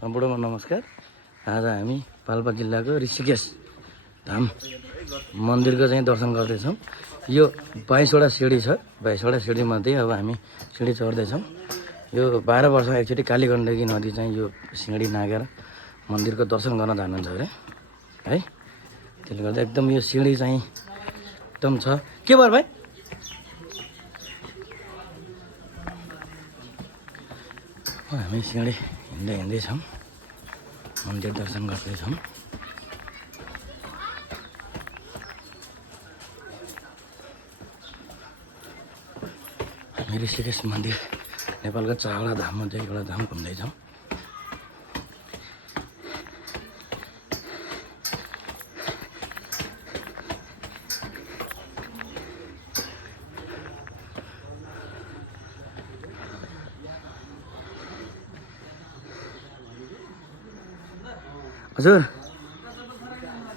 बुढोमा नमस्कार। आज हामी पाल्पा जिल्लाको ऋषिकेश धाम मन्दिरको चाहिँ दर्शन गर्दैछौँ। यो 22वटा सिँढी छ। 22वटा सिँढीमध्ये अब हामी सिँढी चढ्दैछौँ। यो 12 वर्षमा एकचोटि कालीगण्डकी नदी चाहिँ यो सिँढी नागेर मन्दिरको दर्शन गर्न जानुहुन्छ अरे है। त्यसले गर्दा एकदम यो सिँढी चाहिँ एकदम छ। के भयो भाइ? हामी सिँढी हिँड्दैछौँ, मन्दिर दर्शन गर्दैछौँ। हामी ऋषिकेश मन्दिर नेपालका 4वटा धाममध्ये एउटा धाम घुम्दैछौँ। हजुर